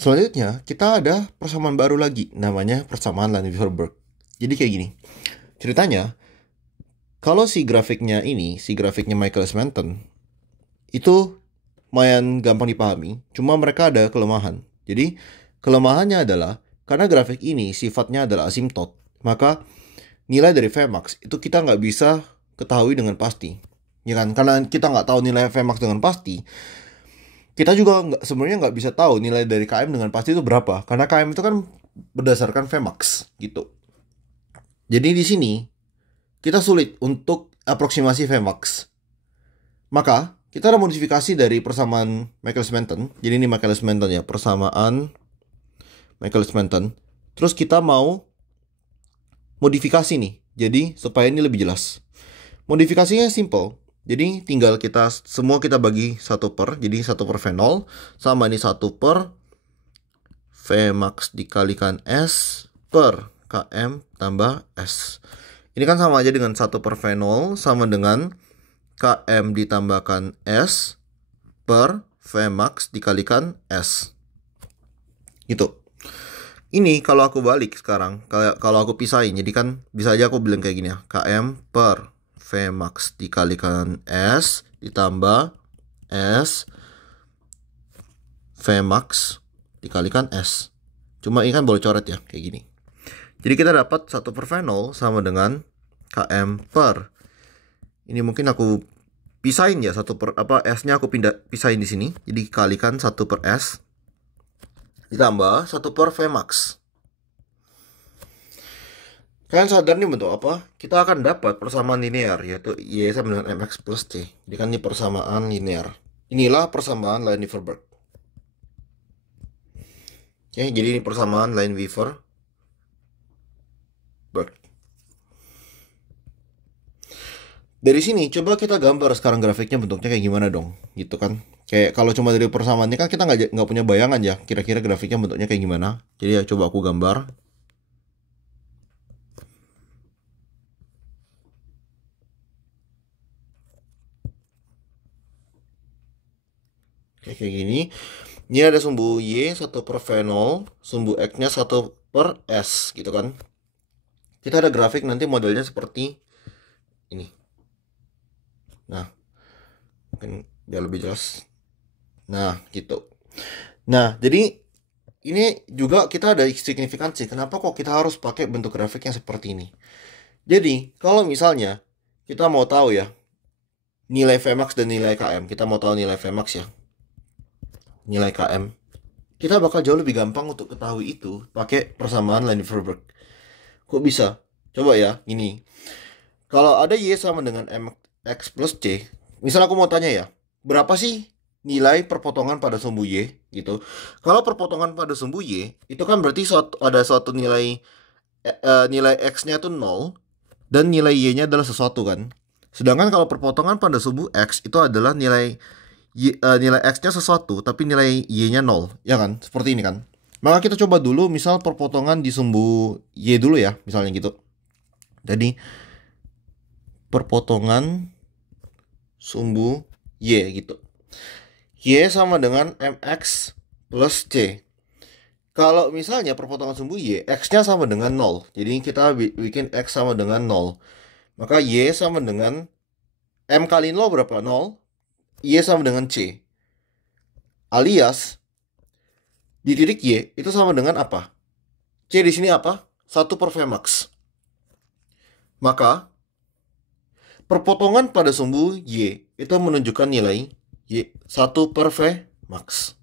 Selanjutnya, kita ada persamaan baru lagi, namanya persamaan Lineweaver-Burk. Jadi kayak gini, ceritanya, kalau si grafiknya Michaelis-Menten, itu lumayan gampang dipahami, cuma mereka ada kelemahan. Jadi, kelemahannya adalah, karena grafik ini sifatnya adalah asimtot, maka nilai dari Vmax itu kita nggak bisa ketahui dengan pasti. Ya kan? Karena kita nggak tahu nilai Vmax dengan pasti, kita juga sebenarnya nggak bisa tahu nilai dari KM dengan pasti itu berapa, karena KM itu kan berdasarkan Vmax gitu. Jadi di sini kita sulit untuk aproksimasi Vmax. Maka kita ada modifikasi dari persamaan Michaelis-Menten. Jadi ini Michaelis-Menten ya, persamaan Michaelis-Menten. Terus kita mau modifikasi nih, jadi supaya ini lebih jelas. Modifikasinya simple. Jadi tinggal semua kita bagi 1/, jadi 1/V0 sama ini 1/Vmax dikalikan S per KM tambah S. Ini kan sama aja dengan 1/V0 sama dengan KM ditambahkan S per Vmax dikalikan S. Gitu. Ini kalau aku balik sekarang, kalau aku pisahin, jadi kan bisa aja aku bilang kayak gini ya, KM per Vmax dikalikan S ditambah S Vmax dikalikan S. Cuma ini kan boleh coret ya, kayak gini. Jadi kita dapat 1/V0 sama dengan KM per. Ini mungkin aku pisahin ya, S-nya aku pisahin di sini. Jadi kalikan 1/S ditambah 1/Vmax. Kalian sadar nih bentuk apa? Kita akan dapat persamaan linear, yaitu Y sama dengan MX plus C. Jadi kan ini persamaan linear. Inilah persamaan Lineweaver-Burk. Oke, jadi ini persamaan Lineweaver-Burk. Dari sini coba kita gambar sekarang grafiknya bentuknya kayak gimana dong, gitu kan? Kayak kalau cuma dari persamaannya kan kita nggak punya bayangan ya, kira-kira grafiknya bentuknya kayak gimana. Jadi ya coba aku gambar. Kayak gini. Ini ada sumbu Y 1/V0, sumbu X-nya 1/S gitu kan. Kita ada grafik nanti modelnya seperti ini. Nah, mungkin biar lebih jelas. Nah, gitu. Nah, jadi ini juga kita ada signifikansi. Kenapa kok kita harus pakai bentuk grafik yang seperti ini? Jadi, kalau misalnya kita mau tahu ya, nilai Vmax dan nilai KM. Kita mau tahu nilai Vmax ya. Nilai KM. Kita bakal jauh lebih gampang untuk ketahui itu pakai persamaan Lineweaver-Burk. Kok bisa? Coba ya, ini. Kalau ada Y sama dengan MX plus C, misal aku mau tanya ya, berapa sih nilai perpotongan pada sumbu Y gitu. Kalau perpotongan pada sumbu Y, itu kan berarti ada suatu nilai nilai X-nya itu 0 dan nilai Y-nya adalah sesuatu kan. Sedangkan kalau perpotongan pada sumbu X itu adalah nilai nilai X-nya sesuatu tapi nilai Y-nya 0, ya kan? Seperti ini kan. Maka kita coba dulu misal perpotongan di sumbu Y dulu ya, misalnya gitu. Jadi perpotongan sumbu Y gitu. Y sama dengan MX plus C. Kalau misalnya perpotongan sumbu Y, X-nya sama dengan 0. Jadi kita bikin X sama dengan 0. Maka Y sama dengan M kali 0 berapa? 0. Y sama dengan C. Alias di titik Y itu sama dengan apa? C di sini apa? 1/Vmax. Maka perpotongan pada sumbu Y itu menunjukkan nilai Y 1/Vmax.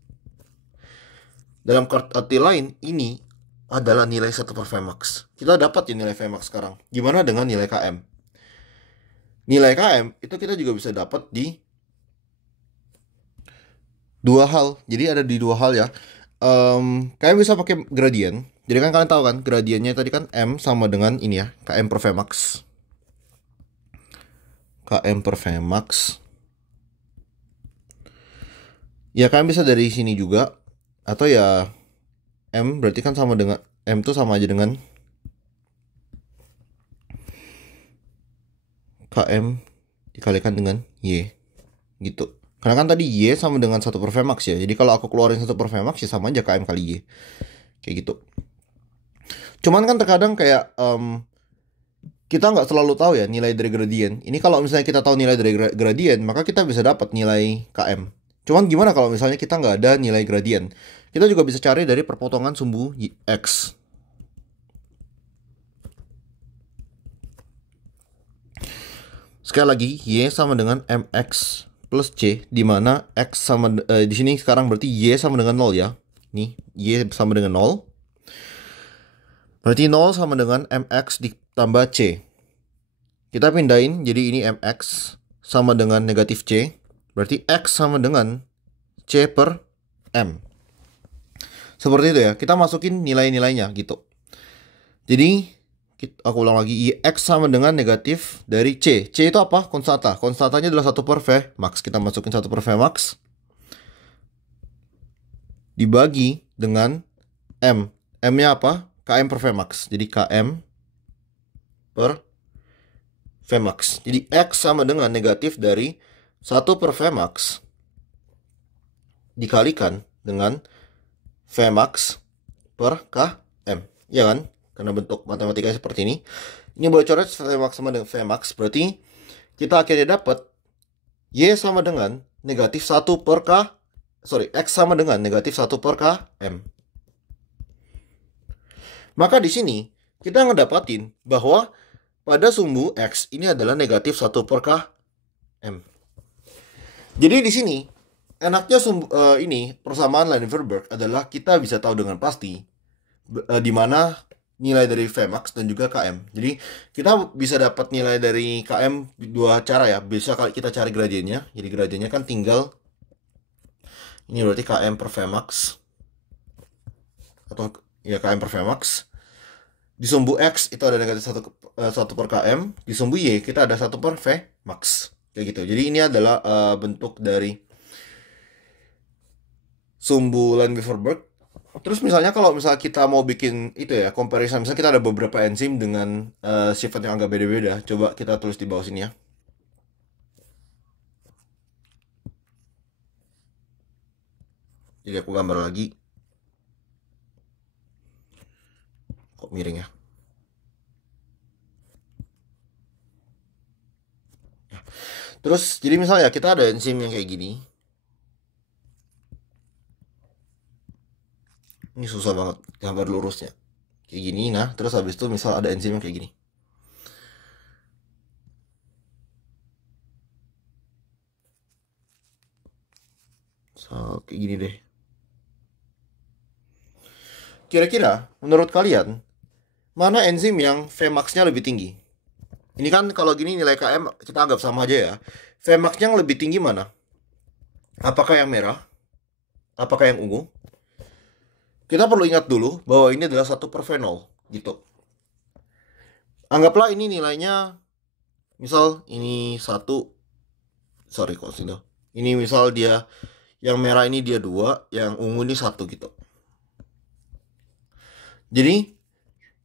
Dalam arti lain, ini adalah nilai 1/Vmax. Kita dapat ya nilai Vmax sekarang. Gimana dengan nilai KM? Nilai KM itu kita juga bisa dapat di dua hal. Jadi ada di dua hal ya. Kalian bisa pakai gradien. Jadi kan kalian tahu kan gradiennya tadi kan M sama dengan ini ya, KM per Vmax. KM per Vmax. Ya kalian bisa dari sini juga. Atau ya M berarti kan sama dengan M tuh sama aja dengan KM dikalikan dengan Y gitu. Karena kan tadi Y sama dengan 1 per Vmax ya. Jadi kalau aku keluarin 1 per Vmax ya sama aja KM kali Y. Kayak gitu. Cuman kan terkadang kayak kita nggak selalu tahu ya nilai dari gradien. Ini kalau misalnya kita tahu nilai dari gradien, maka kita bisa dapat nilai KM. Cuman gimana kalau misalnya kita nggak ada nilai gradien? Kita juga bisa cari dari perpotongan sumbu X. Sekali lagi, Y sama dengan MX plus C, di mana X sama di sini sekarang berarti Y sama dengan 0 ya. Nih, Y sama dengan 0. Berarti 0 sama dengan MX ditambah C. Kita pindahin, jadi ini MX sama dengan negatif C. Berarti X sama dengan C per M. Seperti itu ya, kita masukin nilai-nilainya gitu. Jadi, aku ulang lagi, X sama dengan negatif dari C. C itu apa? Konstanta. Konstantanya adalah 1 per Vmax. Kita masukin 1 per Vmax. Dibagi dengan M. M-nya apa? KM per Vmax. Jadi KM per Vmax. Jadi X sama dengan negatif dari 1 per Vmax dikalikan dengan Vmax per KM. Ya kan? Karena bentuk matematikanya seperti ini. Ini boleh coret Vmax sama dengan Vmax. Berarti kita akhirnya dapat Y sama dengan negatif 1 per X sama dengan negatif 1 per KM. Maka di sini kita ngedapatin bahwa pada sumbu X ini adalah negatif 1 per KM. Jadi di sini enaknya ini persamaan Lineweaver-Burk adalah kita bisa tahu dengan pasti di mana nilai dari Vmax dan juga KM. Jadi kita bisa dapat nilai dari KM dua cara ya. Bisa kita cari gradiennya. Jadi gradiennya kan tinggal ini berarti KM per Vmax atau ya KM per Vmax. Di sumbu X itu ada negatif 1 per KM. Di sumbu Y kita ada 1 per Vmax. Kayak gitu. Jadi ini adalah bentuk dari sumbu Lineweaver-Burk. Terus misalnya kalau misalnya kita mau bikin itu ya, comparison, misalnya kita ada beberapa enzim dengan sifat yang agak beda-beda. Coba kita tulis di bawah sini ya. Jadi aku gambar lagi. Kok miring ya? Terus jadi misalnya kita ada enzim yang kayak gini. Ini susah banget gambar lurusnya. Kayak gini, nah terus habis itu misal ada enzim yang kayak gini. So, kayak gini deh. Kira-kira menurut kalian mana enzim yang Vmax-nya lebih tinggi? Ini kan kalau gini nilai KM kita anggap sama aja ya. Vmax-nya yang lebih tinggi mana? Apakah yang merah? Apakah yang ungu? Kita perlu ingat dulu bahwa ini adalah 1 per fenol gitu. Anggaplah ini nilainya misal ini 1. Sorry kok sini. Ini misal dia yang merah ini dia 2, yang ungu ini 1 gitu. Jadi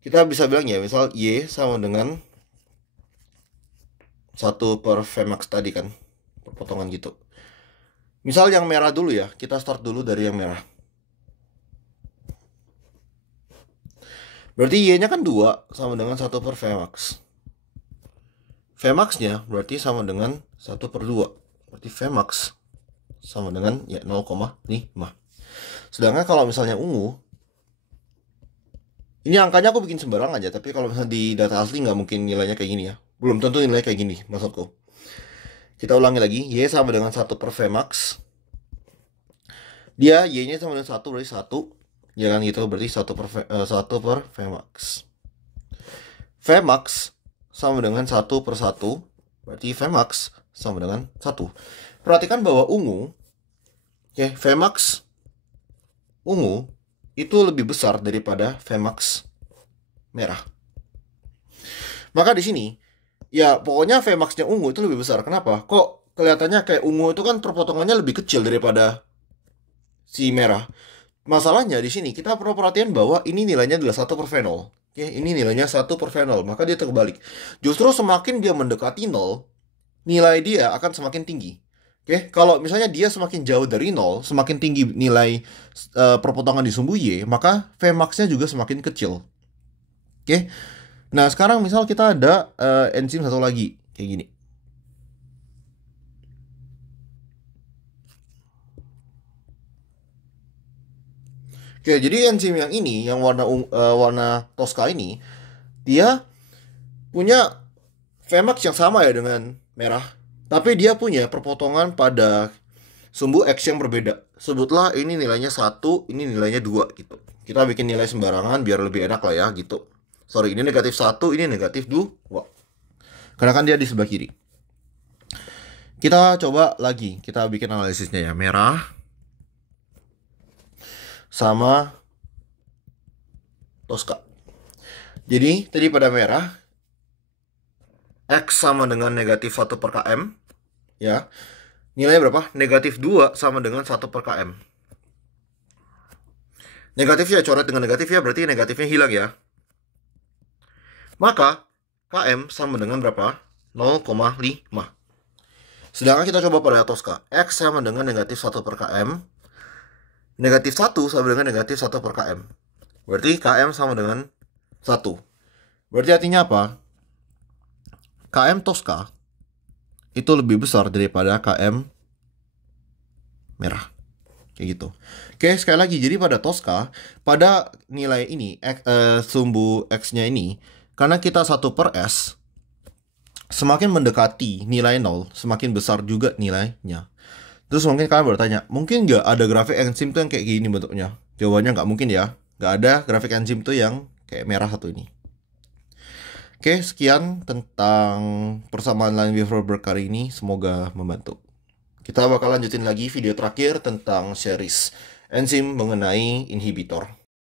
kita bisa bilang ya, misal Y sama dengan 1 per Vmax tadi kan, perpotongan gitu. Misal yang merah dulu ya, kita start dulu dari yang merah. Berarti Y-nya kan 2 sama dengan 1 per Vmax. Vmax-nya berarti sama dengan 1 per 2. Berarti Vmax sama dengan ya 0,5. Sedangkan kalau misalnya ungu, ini angkanya aku bikin sembarang aja, tapi kalau misalnya di data asli nggak mungkin nilainya kayak gini ya. Belum tentu nilai kayak gini maksudku. Kita ulangi lagi, Y sama dengan 1 per Vmax. Dia Y-nya sama dengan 1 berarti 1. Ya kan gitu, berarti 1 per Vmax. Vmax sama dengan 1 per 1. Berarti Vmax sama dengan 1. Perhatikan bahwa ungu, ya, Vmax ungu itu lebih besar daripada Vmax merah. Maka di sini, ya pokoknya Vmax-nya ungu itu lebih besar. Kenapa? Kok kelihatannya kayak ungu itu kan perpotongannya lebih kecil daripada si merah. Masalahnya di sini kita perlu perhatian bahwa ini nilainya adalah 1 per fenol. Oke, ini nilainya 1 per fenol, maka dia terbalik. Justru semakin dia mendekati 0, nilai dia akan semakin tinggi. Oke, kalau misalnya dia semakin jauh dari nol, semakin tinggi nilai perpotongan di sumbu Y, maka Vmax-nya juga semakin kecil. Oke. Nah, sekarang misal kita ada enzim satu lagi kayak gini. Oke, jadi enzim yang ini, yang warna Tosca ini, dia punya Vmax yang sama ya dengan merah, tapi dia punya perpotongan pada sumbu X yang berbeda. Sebutlah ini nilainya 1, ini nilainya 2 gitu. Kita bikin nilai sembarangan biar lebih enak lah ya gitu. Sorry, ini negatif 1, ini negatif 2. Karena kan dia di sebelah kiri. Kita coba lagi, kita bikin analisisnya ya. Merah sama Tosca. Jadi tadi pada merah, X sama dengan negatif 1 per km. Ya, nilainya berapa? Negatif 2 sama dengan 1 per km. Negatifnya coret dengan negatif ya, berarti negatifnya hilang ya. Maka km sama dengan berapa? 0,5. Sedangkan kita coba pada Tosca. X sama dengan negatif 1 per km. Negatif 1 sama dengan negatif 1 per km. Berarti km sama dengan 1. Berarti artinya apa? km Tosca itu lebih besar daripada km merah. Kayak gitu. Oke, sekali lagi. Jadi pada Tosca, pada nilai ini, sumbu X-nya ini, karena kita 1 per S, semakin mendekati nilai 0, semakin besar juga nilainya. Terus mungkin kalian bertanya, mungkin nggak ada grafik enzim tuh yang kayak gini bentuknya? Jawabannya nggak mungkin ya. Nggak ada grafik enzim tuh yang kayak merah satu ini. Oke, sekian tentang persamaan Lineweaver-Burk kali ini. Semoga membantu. Kita bakal lanjutin lagi video terakhir tentang series enzim mengenai inhibitor.